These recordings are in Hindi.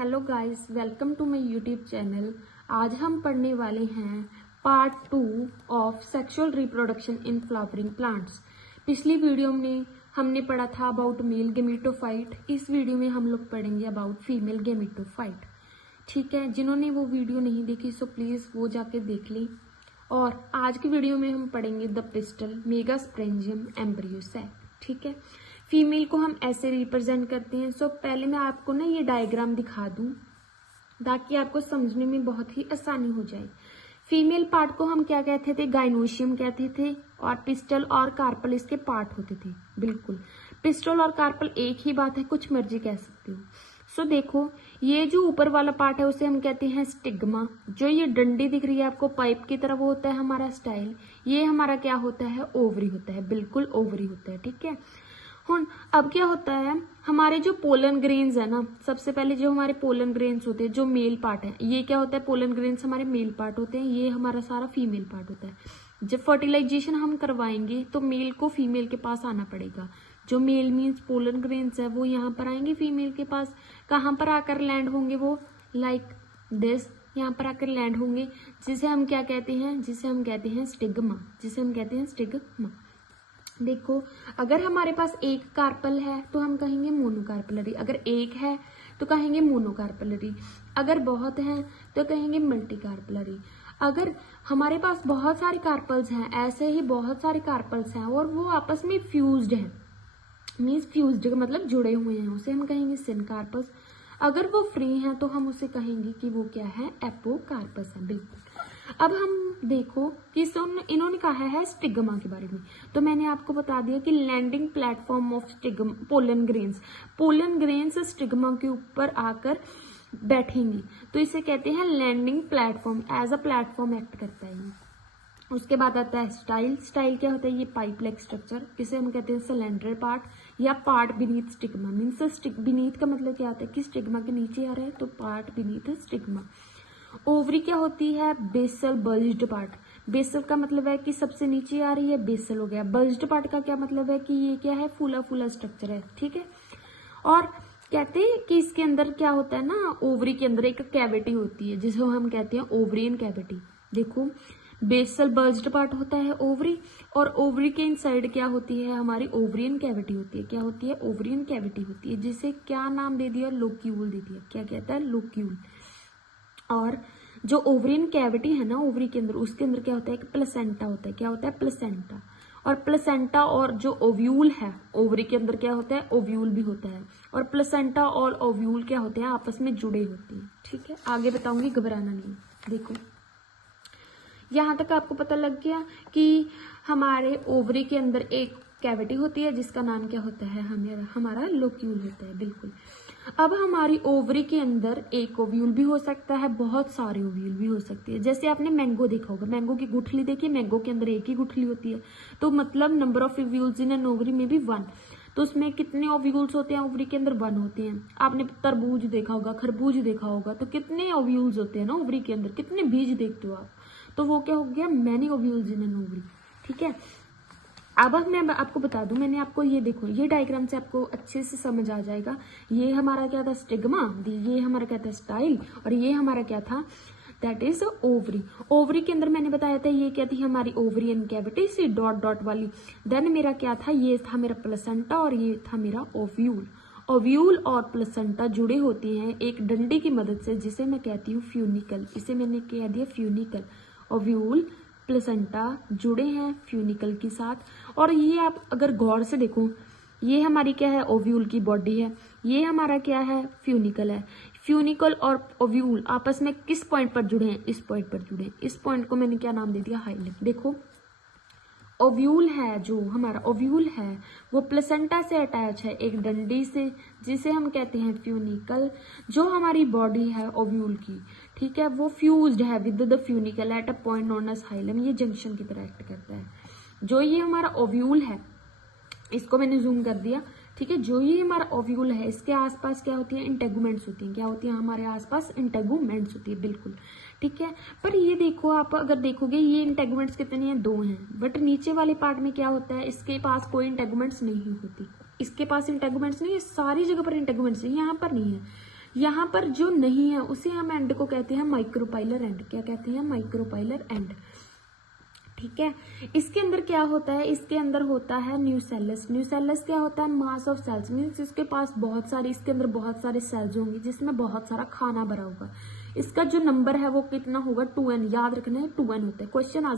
Hello guys, welcome to my YouTube channel. आज हम पढ़ने वाले हैं part 2 of sexual reproduction in flowering plants. पिछली वीडियो में हमने पढ़ा था अबाउट मेल गेमेटोफाइट। इस वीडियो में हम लोग पढ़ेंगे अबाउट फीमेल गेमेटोफाइट। ठीक है, जिन्होंने वो वीडियो नहीं देखी सो प्लीज वो जाके देख ली। और आज की वीडियो में हम पढ़ेंगे the pistil, megasporangium, embryo sac. ठीक है, फीमेल को हम ऐसे रिप्रेजेंट करते हैं। सो पहले मैं आपको ना ये डायग्राम दिखा दूं ताकि आपको समझने में बहुत ही आसानी हो जाए। फीमेल पार्ट को हम क्या कहते थे? गाइनोशियम कहते थे। और पिस्टल और कार्पल इसके पार्ट होते थे। बिल्कुल, पिस्टल और कार्पल एक ही बात है, कुछ मर्जी कह सकते हो। सो देखो, ये जो ऊपर वाला पार्ट है उसे हम कहते हैं स्टिग्मा। जो ये डंडी दिख रही है आपको पाइप की तरह, वो होता है हमारा स्टाइल। ये हमारा क्या होता है? ओवरी होता है। बिल्कुल ओवरी होता है। ठीक है, अब क्या होता है, हमारे जो पोलन ग्रेन्स है ना, सबसे पहले जो हमारे पोलन ग्रेन्स होते हैं, जो मेल पार्ट है, ये क्या होता है? पोलन ग्रेन्स हमारे मेल पार्ट होते हैं, ये हमारा सारा फीमेल पार्ट होता है। जब फर्टिलाइजेशन हम करवाएंगे तो मेल को फीमेल के पास आना पड़ेगा। जो मेल मीन्स पोलन ग्रेन्स है वो यहाँ पर आएंगे फीमेल के पास। कहाँ पर आकर लैंड होंगे? वो लाइक दिस, यहाँ पर आकर लैंड होंगे, जिसे हम क्या कहते हैं? जिसे हम कहते हैं स्टिग्मा। जिसे हम कहते हैं स्टिग्मा। देखो, अगर हमारे पास एक कार्पल है तो हम कहेंगे मोनोकार्पलरी। अगर एक है तो कहेंगे मोनोकार्पलरी। अगर बहुत है तो कहेंगे मल्टीकार्पलरी। अगर हमारे पास बहुत सारे कार्पल्स हैं, ऐसे ही बहुत सारे कार्पल्स हैं और वो आपस में फ्यूज्ड है, मीन्स फ्यूज्ड मतलब जुड़े हुए हैं, उसे हम कहेंगे सिनकार्पस। अगर वो फ्री हैं तो हम उसे कहेंगे कि वो क्या है? एपोकार्पस है। बिल्कुल। अब हम देखो कि इन्होंने कहा है स्टिग्मा के बारे में, तो मैंने आपको बता दिया कि landing platform of pollen grains. Pollen grains stigma के ऊपर आकर बैठेंगी तो इसे कहते हैं landing platform. As a platform act करता है ये। उसके बाद आता है स्टाइल। स्टाइल क्या होता है? ये पाइप लाइक स्ट्रक्चर, इसे हम कहते हैं सिलेंडर पार्ट या part beneath stigma. Means beneath का मतलब क्या होता है कि स्टिग्मा के नीचे आ रहा है, तो पार्ट बीनीथ स्टिग्मा। ओवरी क्या होती है? Basal bulged part. बेसल का मतलब है कि सबसे नीचे आ रही है, बेसल हो गया। बल्ज्ड पार्ट का क्या मतलब है कि ये क्या है? फूला फूला स्ट्रक्चर है। ठीक है, और कहते हैं कि इसके अंदर क्या होता है ना, ओवरी के अंदर एक कैविटी होती है जिसे हम कहते हैं ओवरियन कैविटी। देखो, बेसल बल्ज्ड पार्ट होता है ओवरी, और ओवरी के इनसाइड क्या होती है? हमारी ओवरियन कैविटी होती है। क्या होती है? ओवरियन कैविटी होती है, जिसे क्या नाम दे दिया? लोक्यूल दे दिया। क्या कहता है? लोक्यूल। और जो ओवरियन कैविटी है ना ओवरी के अंदर, उसके अंदर क्या होता है? एक प्लेसेंटा होता है। क्या होता है? प्लेसेंटा। और प्लेसेंटा और जो ओव्यूल है ओवरी के अंदर क्या होता है? ओव्यूल भी होता है। और प्लेसेंटा और ओव्यूल क्या होते हैं? आपस में जुड़े होते हैं। ठीक है, आगे बताऊंगी, घबराना नहीं। देखो, यहां तक आपको पता लग गया कि हमारे ओवरी के अंदर एक कैविटी होती है जिसका नाम क्या होता है? हमारा लोक्यूल होता है। बिल्कुल। अब हमारी ओवरी के अंदर एक ओव्यूल भी हो सकता है, बहुत सारे ओव्यूल भी हो सकते हैं। जैसे आपने मैंगो देखा होगा, मैंगो की गुठली देखी, मैंगो के अंदर एक ही गुठली होती है, तो मतलब number of ovules in an ovary में भी 1। तो उसमें कितने ओव्यूल्स होते हैं? ओवरी के अंदर 1 होते हैं। आपने तरबूज देखा होगा, खरबूज देखा होगा, तो कितने ओव्यूल्स होते हैं ना ओवरी के अंदर? कितने बीज देखते हो आप? तो वो क्या हो गया? Many ovules in an ovary. ठीक है, अब मैं आपको बता दूं, मैंने आपको ये देखो, ये डायग्राम से आपको अच्छे से समझ आ जाएगा। ये हमारा क्या था? स्टिग्मा। ये हमारा क्या था? स्टाइल। और ये हमारा क्या था? That is ovary. ओवरी के अंदर मैंने बताया था ये क्या थी? हमारी ovarian cavity C dot dot वाली। देन मेरा क्या था? ये था मेरा प्लेसेंटा और ये था मेरा ओव्यूल। ओव्यूल और प्लेसेंटा जुड़े होते हैं एक डंडी की मदद से, जिसे मैं कहती हूँ फ्यूनिकल। इसे मैंने कह दिया फ्यूनिकल। ओव्यूल प्लेसेंटा जुड़े हैं फ्यूनिकल के साथ। और ये आप अगर गौर से देखो, ये हमारी क्या है? ओव्यूल की बॉडी है। ये हमारा क्या है? फ्यूनिकल है। फ्यूनिकल और ओव्यूल आपस में किस पॉइंट पर जुड़े हैं? इस पॉइंट पर जुड़े हैं। इस पॉइंट को मैंने क्या नाम दे दिया? हाइलम। देखो, ओव्यूल है, जो हमारा ओव्यूल है वो प्लेसेंटा से अटैच है एक डंडी से, जिसे हम कहते हैं फ्यूनिकल। जो हमारी बॉडी है ओव्यूल की, ठीक है, वो फ्यूज्ड है with the funicle at a point known as hilum. ये जंक्शन की तरह एक्ट करता है। जो ये हमारा ओव्यूल है, इसको मैंने जूम कर दिया। ठीक है, जो ये हमारा ओव्यूल है, इसके आसपास क्या होती है? इंटेगुमेंट्स होती हैं। क्या होती है? हमारे आसपास इंटेगुमेंट्स होती है। बिल्कुल। ठीक है, पर ये देखो, आप अगर देखोगे ये इंटेगुमेंट्स कितने हैं? 2 हैं। बट नीचे वाले पार्ट में क्या होता है? इसके पास कोई इंटेगुमेंट्स नहीं होती। इसके पास इंटेगुमेंट्स नहीं है, सारी जगह पर इंटेगुमेंट्स है, यहाँ पर नहीं है। यहाँ पर जो नहीं है उसे हम एंड को कहते हैं माइक्रोपाइलर एंड। क्या कहते हैं? Micropylar and. ठीक है, इसके अंदर क्या होता है? इसके अंदर होता है न्यूसेलस। न्यूसेलस क्या होता है? मास ऑफ सेल्स, मीन्स इसके पास बहुत सारे, इसके अंदर बहुत सारे सेल्स होंगे जिसमें बहुत सारा खाना भरा होगा। इसका जो नंबर है वो कितना होगा? 2n। याद रखना है 2n होता है। क्वेश्चन आ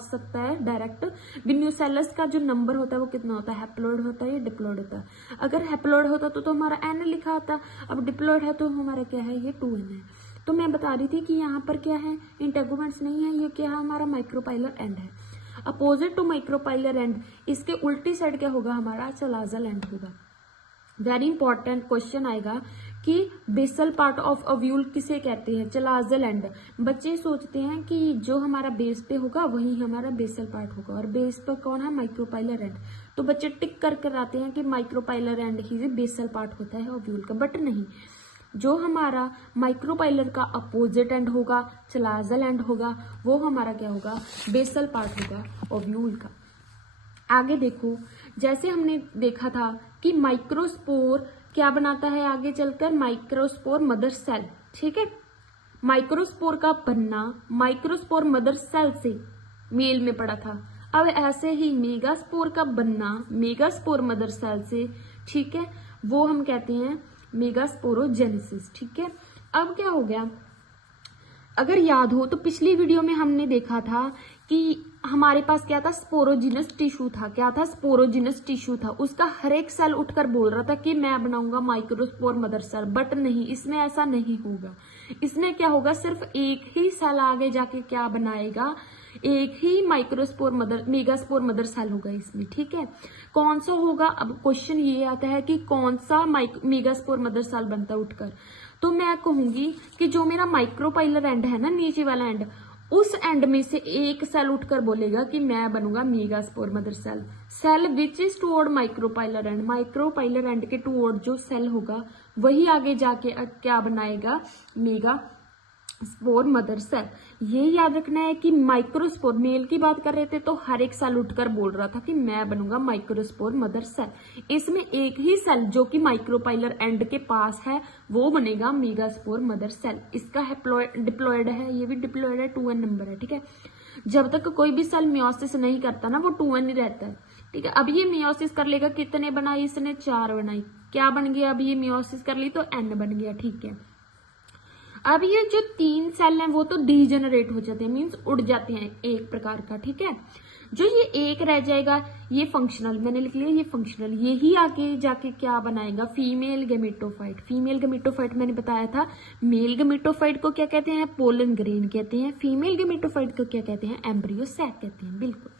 सकता है डायरेक्ट। न्यूसेलस का जो नंबर होता है वो कितना होता है? हैप्लॉइड होता है या डिप्लॉइड होता है? अगर हैप्लॉइड होता तो हमारा n लिखा होता, अब डिप्लॉइड है तो हमारा क्या है? ये 2n है। तो मैं बता रही थी कि यहाँ पर क्या है? इंटेगुमेंट्स नहीं है, ये क्या है? हमारा माइक्रोपाइलर एंड है। अपोजिट टू माइक्रोपाइलर एंड, इसके उल्टी साइड क्या होगा? हमारा चलाजल एंड होगा। वेरी इंपॉर्टेंट क्वेश्चन आएगा कि बेसल पार्ट ऑफ ओव्यूल किसे कहते हैं? Chalazal end. बच्चे सोचते हैं कि जो हमारा बेस पे होगा वही हमारा बेसल पार्ट होगा, और बेस पर कौन है? Micropylar end. तो बच्चे टिक कर आते हैं कि माइक्रोपाइलर एंड ही बेसल पार्ट होता है ओव्यूल का, बट नहीं। जो हमारा माइक्रोपाइलर का अपोजिट एंड होगा, चलाजल एंड होगा, वो हमारा क्या होगा? बेसल पार्ट होगा ओव्यूल का। आगे देखो, जैसे हमने देखा था कि माइक्रोस्पोर क्या बनाता है आगे चलकर? Microspore mother cell. ठीक है, माइक्रोस्पोर का बनना माइक्रोस्पोर मदर सेल से मेल में पड़ा था। अब ऐसे ही मेगास्पोर का बनना मेगास्पोर मदर सेल से, ठीक है, वो हम कहते हैं मेगास्पोरोजेनेसिस। ठीक है, अब क्या हो गया? अगर याद हो तो पिछली वीडियो में हमने देखा था कि हमारे पास क्या था? स्पोरोजिनस टिश्यू था। क्या था? स्पोरोजिनस टिश्यू था। उसका हर एक सेल उठकर बोल रहा था कि मैं बनाऊंगा माइक्रोस्पोर मदर सेल, बट नहीं, इसमें ऐसा नहीं होगा। इसमें क्या होगा? सिर्फ एक ही सेल आगे जाके क्या बनाएगा? एक ही microspore mother megaspore mother cell होगा इसमें। ठीक है, कौन सा होगा? अब क्वेश्चन ये आता है कि कौन सा मेगास्पोर मदर सेल बनता उठकर। तो मैं कहूंगी कि जो मेरा माइक्रोपाइलर एंड है ना, नीचे वाला एंड, उस एंड में से एक सेल उठकर बोलेगा कि मैं बनूंगा megaspore mother cell. Cell which is toward micropylar end, micropylar end के टुवर्ड जो सेल होगा वही आगे जाके क्या बनाएगा? Megaspore mother cell. ये याद रखना है कि माइक्रोस्पोर, मेल की बात कर रहे थे तो हर एक सेल उठकर बोल रहा था कि मैं बनूंगा माइक्रोस्पोर मदर सेल। इसमें एक ही सेल जो कि माइक्रोपाइलर एंड के पास है वो बनेगा मेगास्पोर मदर सेल। इसका डिप्लॉयड है, ये भी डिप्लॉयड है, 2n नंबर है। ठीक है, जब तक कोई भी सेल मियोसिस नहीं करता ना वो 2n ही रहता है। ठीक है, अब ये मियोसिस कर लेगा, कितने बनाई इसने? 4 बनाई। क्या बन गया? अब ये मियोसिस कर ली तो n बन गया। ठीक है, अब ये जो 3 सेल हैं वो तो डीजेनरेट हो जाते हैं, मीन्स उड़ जाते हैं एक प्रकार का। ठीक है, जो ये एक रह जाएगा ये फंक्शनल, मैंने लिख लिया ये फंक्शनल। यही आगे जाके क्या बनाएगा? Female gametophyte. फीमेल गेमेटोफाइट मैंने बताया था, मेल गेमेटोफाइट को क्या कहते हैं? पोलन ग्रेन कहते हैं। फीमेल गेमेटोफाइट को क्या कहते हैं? एम्ब्रियो सैक कहते हैं। बिल्कुल।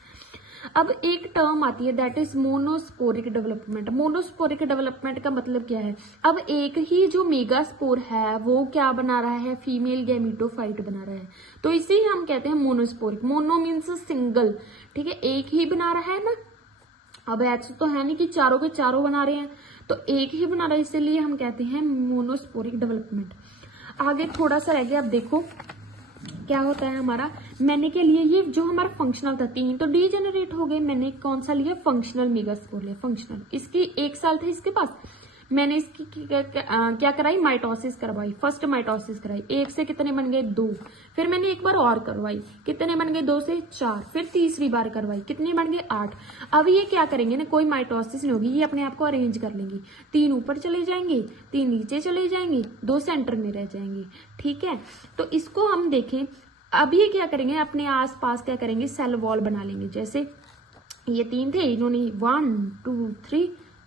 अब एक टर्म आती है that is monosporic development. Monosporic development का मतलब क्या है? अब एक ही जो मेगास्पोर है वो क्या बना रहा है? फीमेल गैमेटोफाइट बना रहा है, तो इसे ही हम कहते हैं मोनोस्पोरिक। Mono means single. ठीक है, एक ही बना रहा है ना। अब ऐसा तो है नहीं कि चारों के चारों बना रहे हैं, तो एक ही बना रहा है, इसीलिए हम कहते हैं मोनोस्पोरिक डेवलपमेंट। आगे थोड़ा सा रह गया, अब देखो क्या होता है हमारा। मैंने क्या लिया? ये जो हमारा फंक्शनल था 3 तो डीजेनरेट हो गए। मैंने कौन सा लिया? फंक्शनल मेगास्पोर लिया। फंक्शनल, इसकी 1 साल था इसके पास, मैंने इसकी क्या कराई? माइटोसिस करवाई। फर्स्ट माइटोसिस कराई, 1 से कितने बन गए? 2। फिर मैंने एक बार और करवाई, कितने बन गए? 2 से 4। फिर तीसरी बार करवाई, कितने बन गए? 8। अब ये क्या करेंगे ना, कोई माइटोसिस नहीं होगी, ये अपने आप को अरेंज कर लेंगी। 3 ऊपर चले जाएंगे, 3 नीचे चले जाएंगे, 2 सेंटर में रह जाएंगे। ठीक है, तो इसको हम देखें। अब ये क्या करेंगे? अपने आसपास क्या करेंगे? सेल वॉल बना लेंगे। जैसे ये 3 थे, इन्होंने 1 2 3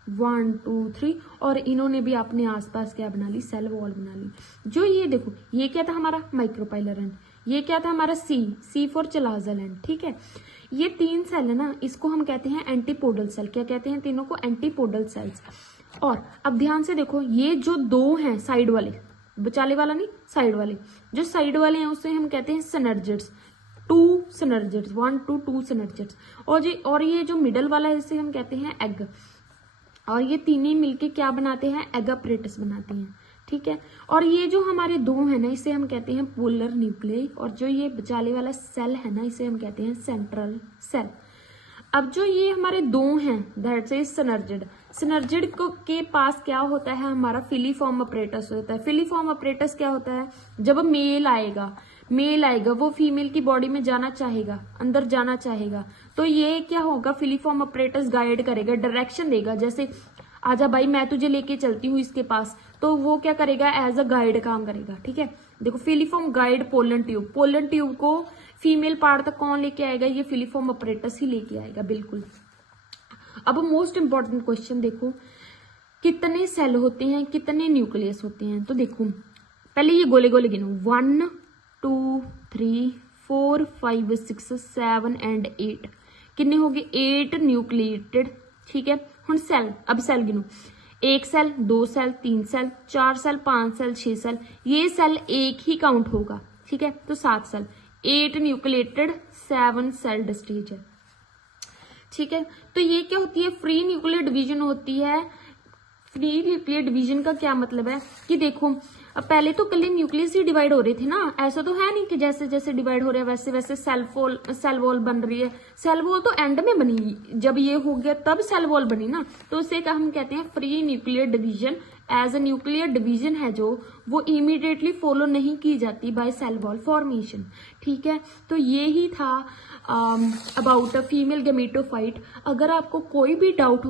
1 2 3, और इन्होंने भी अपने आसपास क्या बना ली? सेल वॉल बना ली। जो ये देखो, ये क्या था हमारा? Micropylar and. ये क्या था हमारा? सी फॉर चलाजल एंड। ठीक है, ये 3 सेल है ना, इसको हम कहते हैं एंटीपोडल सेल। क्या कहते हैं? तीनों को एंटीपोडल सेल्स। और अब ध्यान से देखो, ये जो 2 हैं साइड वाले, बचाले वाला नहीं, साइड वाले, जो साइड वाले हैं उसे हम कहते हैं सिनर्जिड्स। 2 synergids, 1 2 2 synergids. और ये जो मिडल वाला है इसे हम कहते हैं एग। और ये तीनों मिलके क्या बनाते हैं? एग अपरेटस बनाते हैं। ठीक है, और ये जो हमारे 2 है ना, इसे हम कहते हैं पोलर न्यूक्लियाई। और जो ये बचाले वाला सेल है ना, इसे हम कहते हैं सेंट्रल सेल। अब जो ये हमारे 2 हैं दैट्स इज सिनर्जिड। सिनर्जिड के पास क्या होता है, हमारा फिलीफॉर्म अपरेटस होता है। फिलीफॉर्म अपरेटस क्या होता है, जब मेल आएगा वो फीमेल की बॉडी में जाना चाहेगा, अंदर जाना चाहेगा, तो ये क्या होगा, फिलीफॉर्म अपरेटस गाइड करेगा, डायरेक्शन देगा। जैसे आजा भाई मैं तुझे लेके चलती हूँ इसके पास, तो वो क्या करेगा, एज अ गाइड काम करेगा। ठीक है, देखो फिलीफॉर्म गाइड पोलन ट्यूब को फीमेल पार्ट तक कौन लेके आएगा, ये फिलीफॉर्म अपरेटस ही लेके आएगा, बिल्कुल। अब मोस्ट इंपॉर्टेंट क्वेश्चन देखो, कितने सेल होते हैं, कितने न्यूक्लियस होते हैं। तो देखो पहले ये गोले गोले गिनो, 1 2 3 4 5 6 7 एंड 8, कितने हो गए, 8 न्यूक्लिएटेड। ठीक है, हम सेल, अब सेल गिनो, 1 cell, 2 cell, 3 cell, 4 cell, 5 cell, 6 cell, ये सेल एक ही काउंट होगा। ठीक है, तो 7 सेल, 8 न्यूक्लिएटेड, 7 सेल्ड स्टेज है। ठीक है, तो ये क्या होती है, फ्री न्यूक्लियर डिवीजन होती है। फ्री न्यूक्लियर डिवीजन का क्या मतलब है कि देखो, अब पहले तो कल न्यूक्लियस ही डिवाइड हो रहे थे ना, ऐसा तो है नहीं कि जैसे जैसे डिवाइड हो रहा है वैसे वैसे सेल वॉल बन रही है। सेल वॉल तो एंड में बनी, जब ये हो गया तब सेल वॉल बनी ना, तो उसे हम कहते हैं free nuclear division. As a nuclear division है जो, वो इमीडिएटली फॉलो नहीं की जाती बाय सेल वॉल फॉर्मेशन। ठीक है, तो ये ही था अबाउट अ फीमेल गैमेटोफाइट। अगर आपको कोई भी डाउट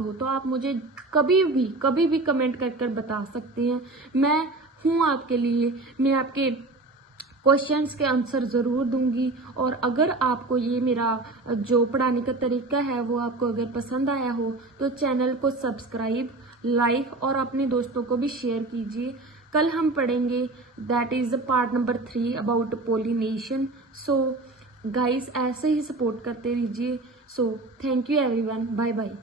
हो तो आप मुझे कभी भी कमेंट कर बता सकते हैं। मैं हूं आपके लिए, मैं आपके क्वेश्चंस के आंसर जरूर दूंगी। और अगर आपको ये मेरा जो पढ़ाने का तरीका है वो आपको अगर पसंद आया हो तो चैनल को सब्सक्राइब, लाइक और अपने दोस्तों को भी शेयर कीजिए। कल हम पढ़ेंगे, that is part number 3 about pollination. So guys ऐसे ही सपोर्ट करते रहिए। So thank you everyone, bye bye.